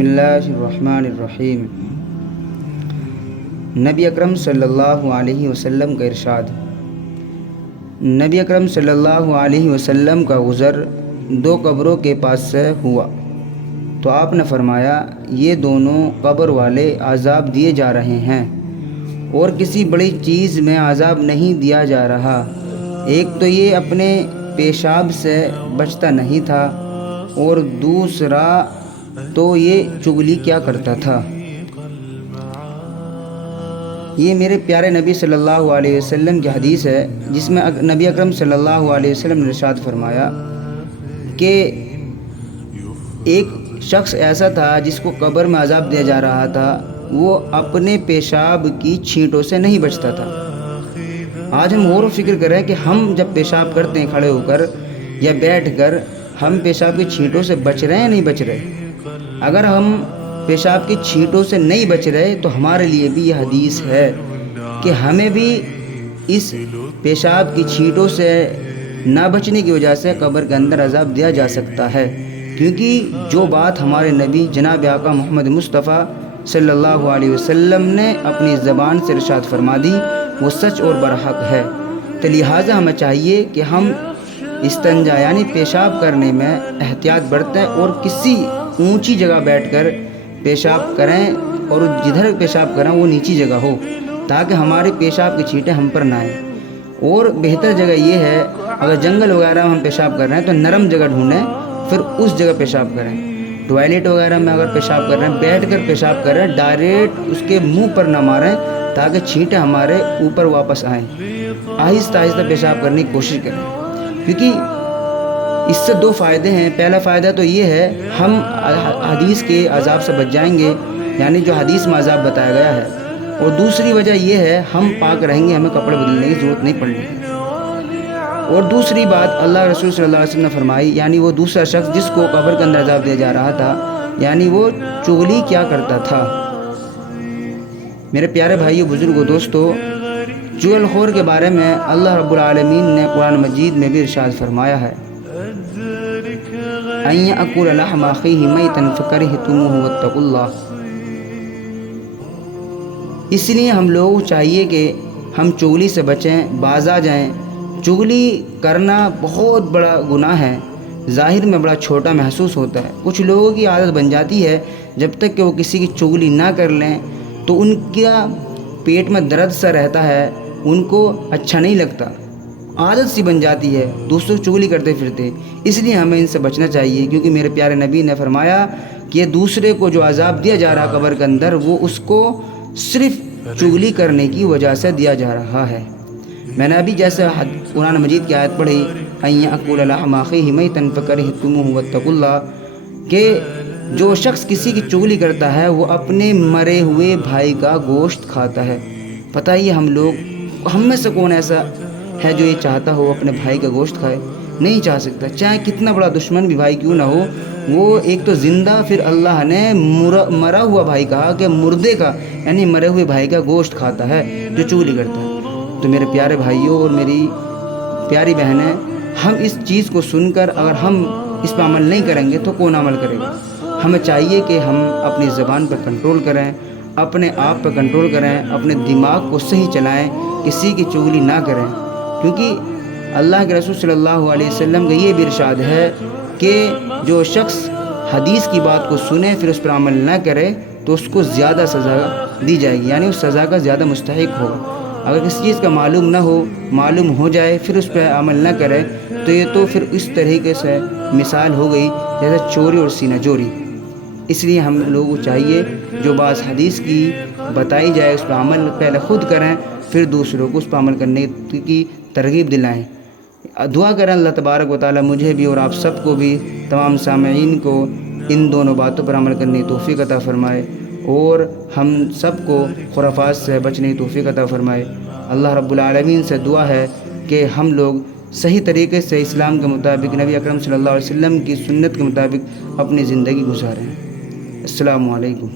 بسم اللہ الرحمن الرحیم۔ نبی اکرم صلی اللہ علیہ وسلم کا ارشاد۔ نبی اکرم صلی اللہ علیہ وسلم کا گزر دو قبروں کے پاس سے ہوا تو آپ نے فرمایا، یہ دونوں قبر والے عذاب دیے جا رہے ہیں اور کسی بڑی چیز میں عذاب نہیں دیا جا رہا۔ ایک تو یہ اپنے پیشاب سے بچتا نہیں تھا اور دوسرا تو یہ چغلی کیا کرتا تھا۔ یہ میرے پیارے نبی صلی اللہ علیہ وسلم کی حدیث ہے، جس میں نبی اکرم صلی اللہ علیہ وسلم نے ارشاد فرمایا کہ ایک شخص ایسا تھا جس کو قبر میں عذاب دیا جا رہا تھا، وہ اپنے پیشاب کی چھینٹوں سے نہیں بچتا تھا۔ آج ہم غور و فکر کریں کہ ہم جب پیشاب کرتے ہیں کھڑے ہو کر یا بیٹھ کر، ہم پیشاب کی چھینٹوں سے بچ رہے ہیں یا نہیں بچ رہے؟ اگر ہم پیشاب کی چھینٹوں سے نہیں بچ رہے تو ہمارے لیے بھی یہ حدیث ہے کہ ہمیں بھی اس پیشاب کی چھینٹوں سے نہ بچنے کی وجہ سے قبر کے اندر عذاب دیا جا سکتا ہے، کیونکہ جو بات ہمارے نبی جناب آقا محمد مصطفیٰ صلی اللہ علیہ وسلم نے اپنی زبان سے ارشاد فرما دی وہ سچ اور برحق ہے۔ تو لہٰذا ہمیں چاہیے کہ ہم استنجا یعنی پیشاب کرنے میں احتیاط برتیں اور کسی اونچی جگہ بیٹھ کر پیشاب کریں، اور جدھر پیشاب کریں وہ نیچی جگہ ہو تاکہ ہمارے پیشاب کی چھینٹیں ہم پر نہ آئیں۔ اور بہتر جگہ یہ ہے، اگر جنگل وغیرہ میں ہم پیشاب کر رہے ہیں تو نرم جگہ ڈھونڈیں، پھر اس جگہ پیشاب کریں۔ ٹوائلٹ وغیرہ میں اگر پیشاب کر رہے ہیں بیٹھ کر پیشاب کریں، ڈائریکٹ اس کے منہ پر نہ ماریں تاکہ چھینٹیں ہمارے اوپر واپس آئیں۔ آہستہ آہستہ پیشاب کرنے کی کوشش کریں، کیونکہ اس سے دو فائدے ہیں۔ پہلا فائدہ تو یہ ہے، ہم حدیث کے عذاب سے بچ جائیں گے، یعنی جو حدیث میں عذاب بتایا گیا ہے، اور دوسری وجہ یہ ہے ہم پاک رہیں گے، ہمیں کپڑے بدلنے کی ضرورت نہیں پڑے گی۔ اور دوسری بات اللہ رسول صلی اللہ علیہ وسلم نے فرمائی، یعنی وہ دوسرا شخص جس کو قبر کے اندر عذاب دیا جا رہا تھا، یعنی وہ چغلی کیا کرتا تھا۔ میرے پیارے بھائیو، بزرگوں، دوستو، چغل خور کے بارے میں اللہ رب العالمین نے قرآن مجید میں بھی ارشاد فرمایا ہے، أَن يَأْكُلَ لَحْمَ أَخِيهِ مَيْتًا فَكَرِهْتُمُوهُ وَاتَّقُوا اللَّهَ۔ اس لیے ہم لوگ چاہیے کہ ہم چغلی سے بچیں، باز آ جائیں۔ چغلی کرنا بہت بڑا گناہ ہے، ظاہر میں بڑا چھوٹا محسوس ہوتا ہے۔ کچھ لوگوں کی عادت بن جاتی ہے، جب تک کہ وہ کسی کی چغلی نہ کر لیں تو ان کا پیٹ میں درد سا رہتا ہے، ان کو اچھا نہیں لگتا، عادت سی بن جاتی ہے دوسروں کی چغلی کرتے پھرتے۔ اس لیے ہمیں ان سے بچنا چاہیے، کیونکہ میرے پیارے نبی نے فرمایا کہ دوسرے کو جو عذاب دیا جا رہا قبر کے اندر، وہ اس کو صرف چغلی کرنے کی وجہ سے دیا جا رہا ہے۔ میں نے ابھی جیسے قرآن مجید کی آیت پڑھی، أَن يَأْكُلَ لَحْمَ أَخِيهِ مَيْتًا فَكَرِهْتُمُوهُ وَاتَّقُوا اللَّهَ، کہ جو شخص کسی کی چغلی کرتا ہے وہ اپنے مرے ہوئے بھائی کا گوشت کھاتا ہے۔ پتہ ہی ہم میں سے کون ایسا ہے جو یہ چاہتا ہو اپنے بھائی کا گوشت کھائے؟ نہیں چاہ سکتا، چاہے کتنا بڑا دشمن بھی بھائی کیوں نہ ہو۔ وہ ایک تو زندہ، پھر اللہ نے مرا ہوا بھائی کہا کہ مردے کا یعنی مرے ہوئے بھائی کا گوشت کھاتا ہے جو چغلی کرتا ہے۔ تو میرے پیارے بھائیوں اور میری پیاری بہنیں، ہم اس چیز کو سن کر اگر ہم اس پر عمل نہیں کریں گے تو کون عمل کرے گا؟ ہمیں چاہیے کہ ہم اپنی زبان پر کنٹرول کریں، اپنے آپ پر کنٹرول کریں، اپنے دماغ کو صحیح چلائیں، کسی کی چغلی نہ کریں، کیونکہ اللہ کے رسول صلی اللہ علیہ وسلم کا یہ بھی ارشاد ہے کہ جو شخص حدیث کی بات کو سنے پھر اس پر عمل نہ کرے تو اس کو زیادہ سزا دی جائے گی، یعنی اس سزا کا زیادہ مستحق ہوگا۔ اگر کسی چیز کا معلوم نہ ہو، معلوم ہو جائے پھر اس پہ عمل نہ کرے تو یہ تو پھر اس طریقے سے مثال ہو گئی جیسے چوری اور سینہ چوری۔ اس لیے ہم لوگوں کو چاہیے جو بعض حدیث کی بتائی جائے اس پر عمل پہلے خود کریں، پھر دوسروں کو اس پر عمل کرنے کی ترغیب دلائیں۔ دعا کریں اللہ تبارک و تعالیٰ مجھے بھی اور آپ سب کو بھی، تمام سامعین کو، ان دونوں باتوں پر عمل کرنے کی توفیق عطا فرمائے اور ہم سب کو خرافات سے بچنے کی توفیق عطا فرمائے۔ اللہ رب العالمین سے دعا ہے کہ ہم لوگ صحیح طریقے سے اسلام کے مطابق، نبی اکرم صلی اللہ علیہ وسلم کی سنت کے مطابق اپنی زندگی گزاریں۔ السلام علیکم۔